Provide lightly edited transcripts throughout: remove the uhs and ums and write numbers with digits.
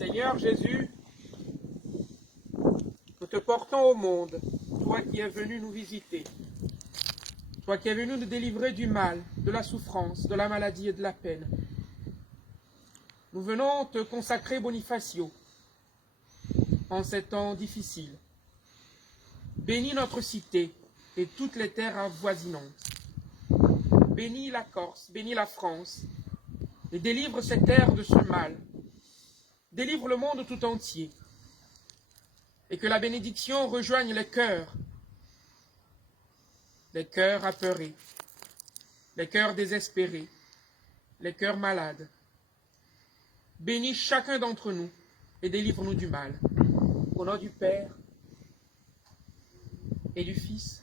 Seigneur Jésus, nous te portons au monde, toi qui es venu nous visiter, toi qui es venu nous délivrer du mal, de la souffrance, de la maladie et de la peine. Nous venons te consacrer Bonifacio en ces temps difficiles. Bénis notre cité et toutes les terres avoisinantes. Bénis la Corse, bénis la France et délivre ces terres de ce mal. Délivre le monde tout entier et que la bénédiction rejoigne les cœurs apeurés, les cœurs désespérés, les cœurs malades. Bénis chacun d'entre nous et délivre-nous du mal. Au nom du Père et du Fils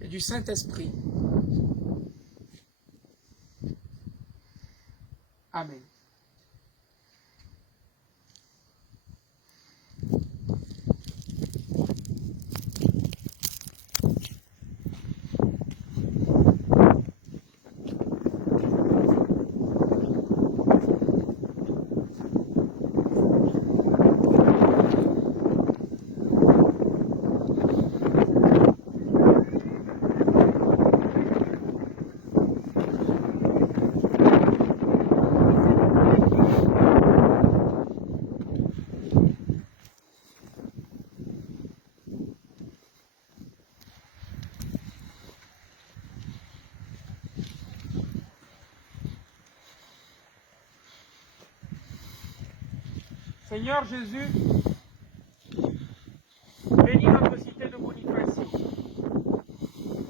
et du Saint-Esprit. Amen. Seigneur Jésus, bénis notre cité de Bonifacio,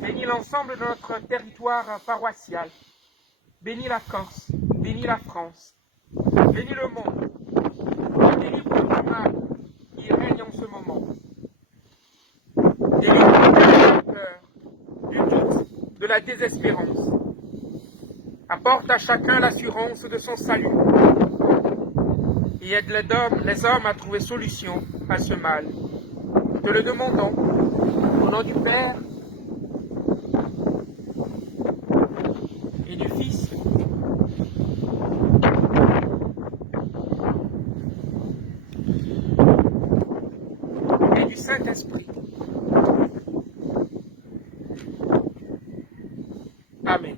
bénis l'ensemble de notre territoire paroissial, bénis la Corse, bénis la France, bénis le monde, délivre du mal qui règne en ce moment, délivre de la peur, du doute, de la désespérance, apporte à chacun l'assurance de son salut, et aide les hommes à trouver solution à ce mal. Nous te le demandons, au nom du Père et du Fils et du Saint-Esprit. Amen.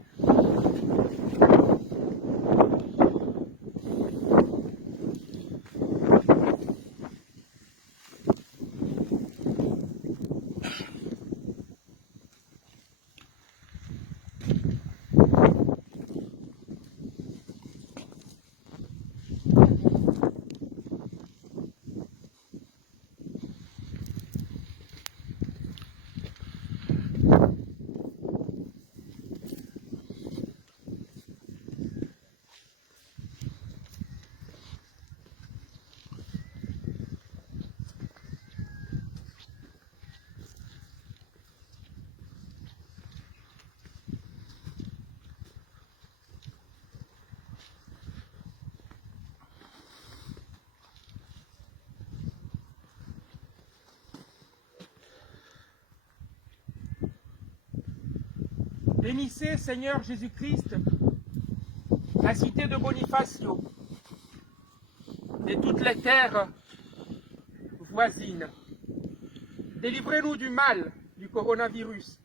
Bénissez, Seigneur Jésus-Christ, la cité de Bonifacio et toutes les terres voisines. Délivrez-nous du mal du coronavirus.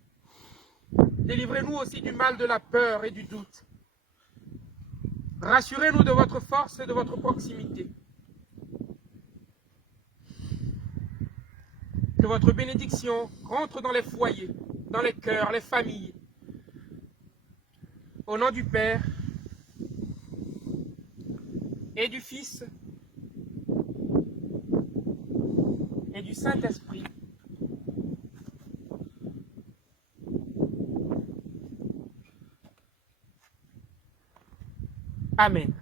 Délivrez-nous aussi du mal de la peur et du doute. Rassurez-nous de votre force et de votre proximité. Que votre bénédiction rentre dans les foyers, dans les cœurs, les familles. Au nom du Père et du Fils et du Saint-Esprit. Amen.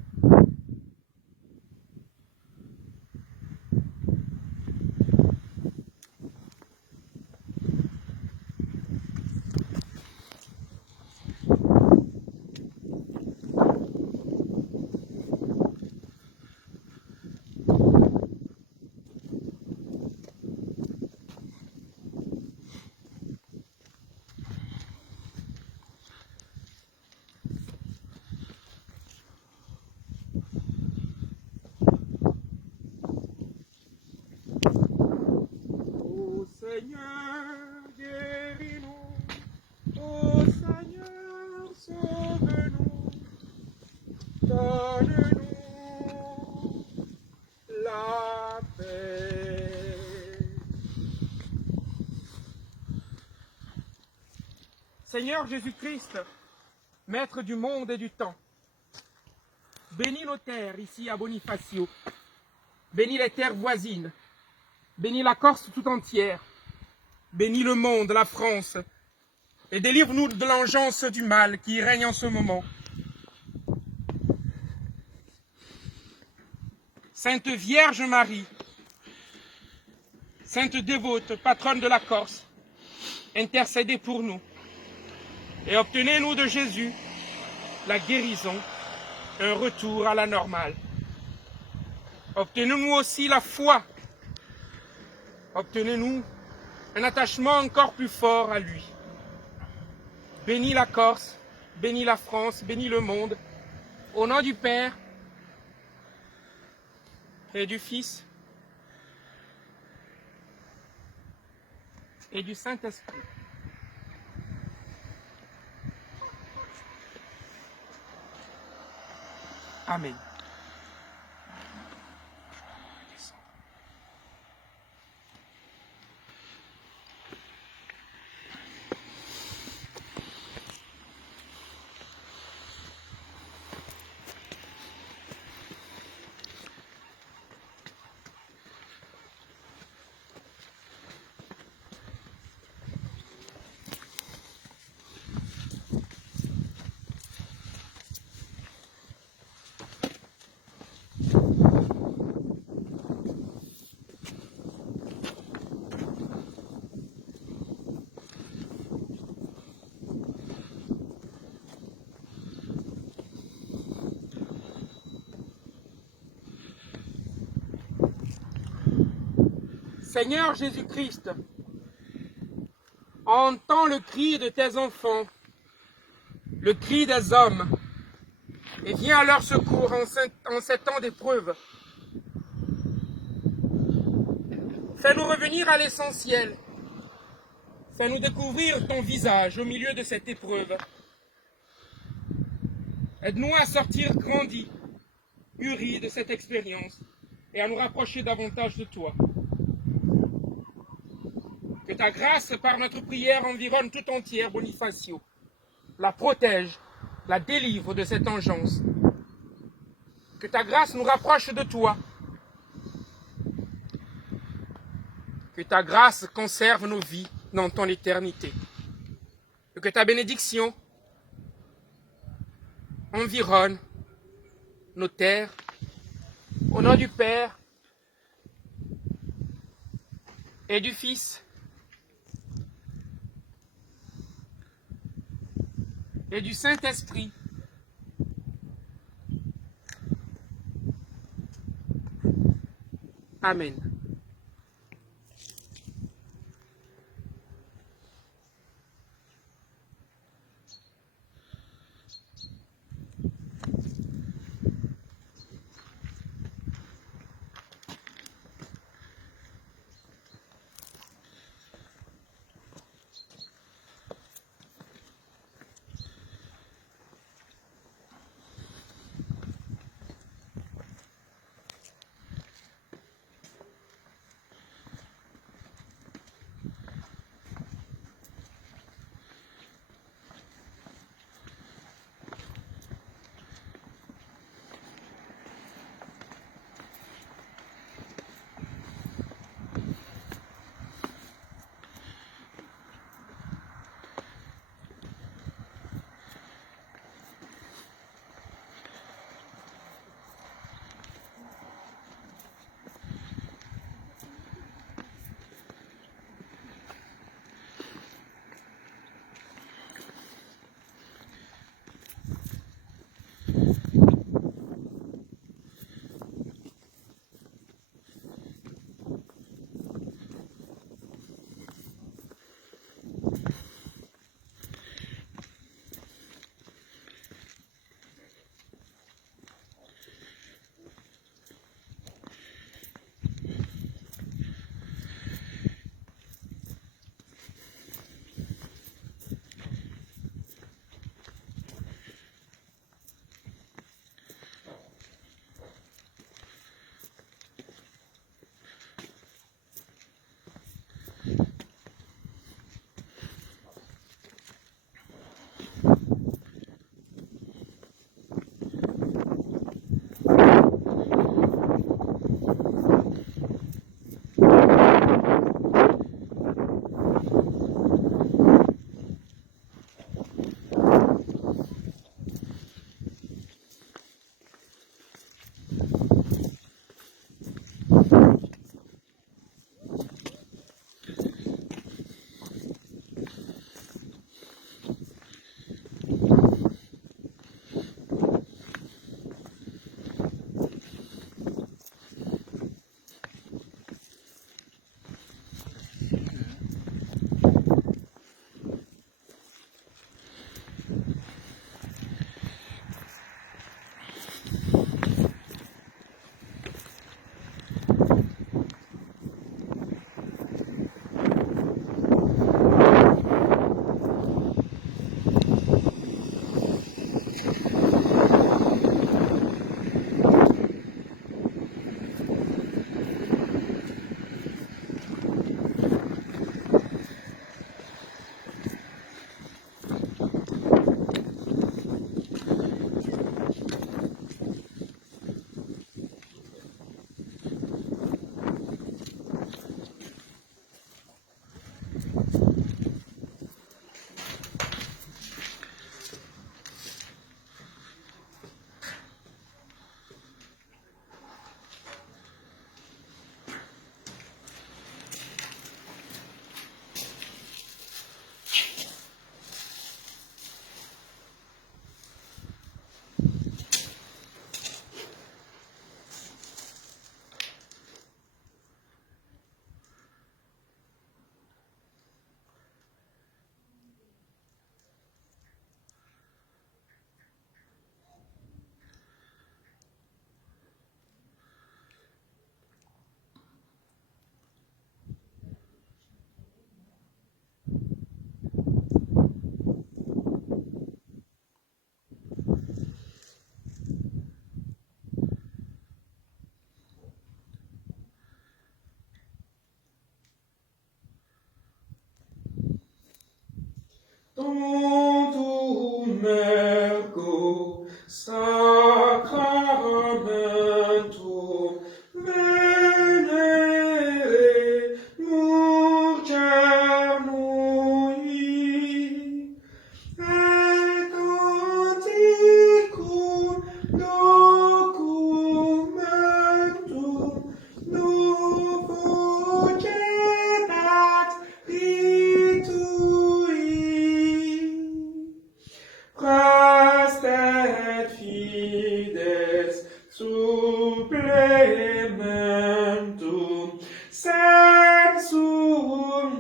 Seigneur Jésus-Christ, Maître du monde et du temps, bénis nos terres ici à Bonifacio, bénis les terres voisines, bénis la Corse tout entière, bénis le monde, la France, et délivre-nous de l'engeance du mal qui règne en ce moment. Sainte Vierge Marie, Sainte dévote, patronne de la Corse, intercédez pour nous et obtenez-nous de Jésus la guérison, un retour à la normale. Obtenez-nous aussi la foi, obtenez-nous un attachement encore plus fort à lui. Bénis la Corse, bénis la France, bénis le monde, au nom du Père et du Fils et du Saint-Esprit. Amen. Seigneur Jésus-Christ, entends le cri de tes enfants, le cri des hommes, et viens à leur secours en ces temps d'épreuve. Fais-nous revenir à l'essentiel, fais-nous découvrir ton visage au milieu de cette épreuve. Aide-nous à sortir grandis, mûris de cette expérience, et à nous rapprocher davantage de toi. Que ta grâce, par notre prière, environne tout entière Bonifacio, la protège, la délivre de cette engeance. Que ta grâce nous rapproche de toi. Que ta grâce conserve nos vies dans ton éternité. Et que ta bénédiction environne nos terres. Au nom du Père et du Fils et du Saint-Esprit. Amen. Tantum ergo sacramentum venere murcernui et anticum documentum novo cedat ritui Rastet fides supplementum sensum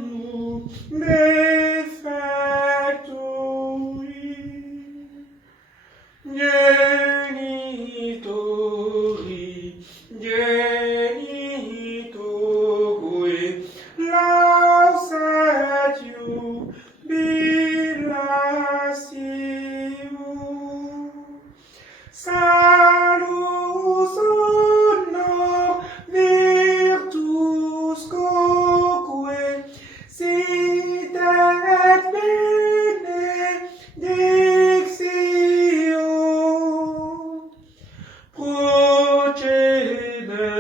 defectui genitori lausatium bilasium salus honor virtus quoque sit et benedictio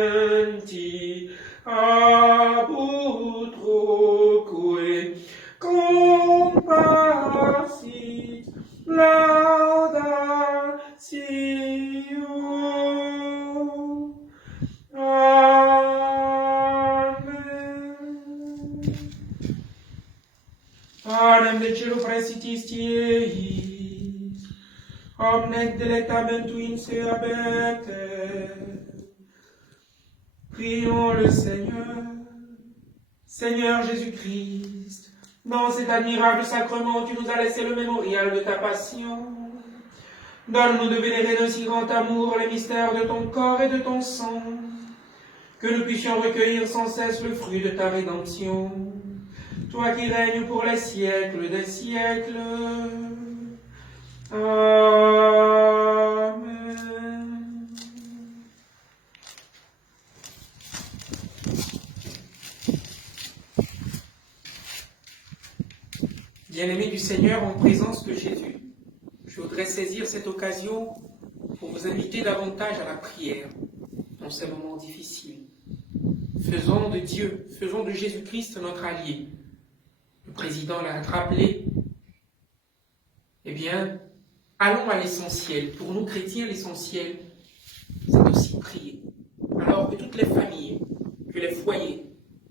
procedenti ab utroque compassit laudatio. Amen. Panem de cielo praesitis tieis, omnec delectamentu in se abete. Prions le Seigneur. Seigneur Jésus-Christ, dans cet admirable sacrement, tu nous as laissé le mémorial de ta passion. Donne-nous de vénérer de si grand amour les mystères de ton corps et de ton sang, que nous puissions recueillir sans cesse le fruit de ta rédemption. Toi qui règnes pour les siècles des siècles. Amen. Bien-aimés du Seigneur en présence de Jésus, je voudrais saisir cette occasion pour vous inviter davantage à la prière dans ces moments difficiles. Faisons de Dieu, faisons de Jésus-Christ notre allié. Le président l'a rappelé. Eh bien, allons à l'essentiel. Pour nous chrétiens, l'essentiel, c'est aussi prier. Alors que toutes les familles, que les foyers,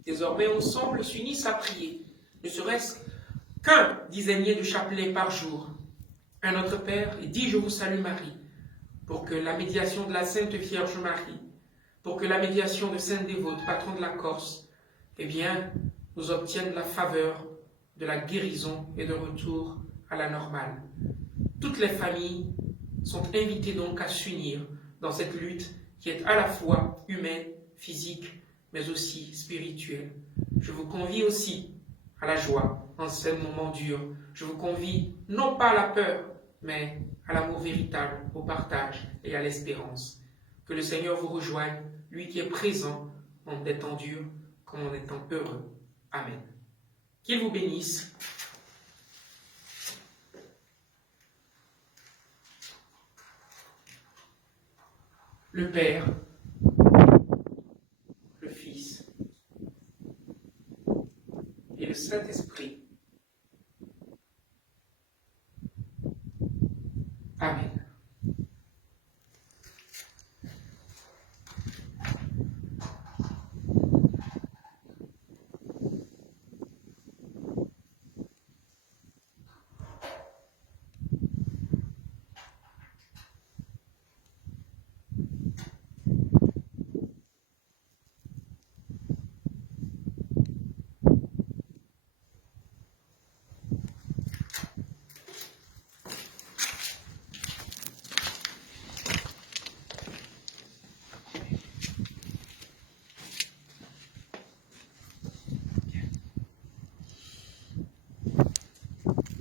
désormais ensemble s'unissent à prier, ne serait-ce qu'un dizainier de chapelet par jour, un Notre Père et 10 Je vous salue Marie, pour que la médiation de la Sainte Vierge Marie, pour que la médiation de Sainte Dévote, patron de la Corse, eh bien, nous obtienne la faveur de la guérison et de retour à la normale. Toutes les familles sont invitées donc à s'unir dans cette lutte qui est à la fois humaine, physique, mais aussi spirituelle. Je vous convie aussi à la joie en ces moments durs. Je vous convie non pas à la peur, mais à l'amour véritable, au partage et à l'espérance. Que le Seigneur vous rejoigne, lui qui est présent en des temps durs comme en des temps heureux. Amen. Qu'il vous bénisse. Le Père,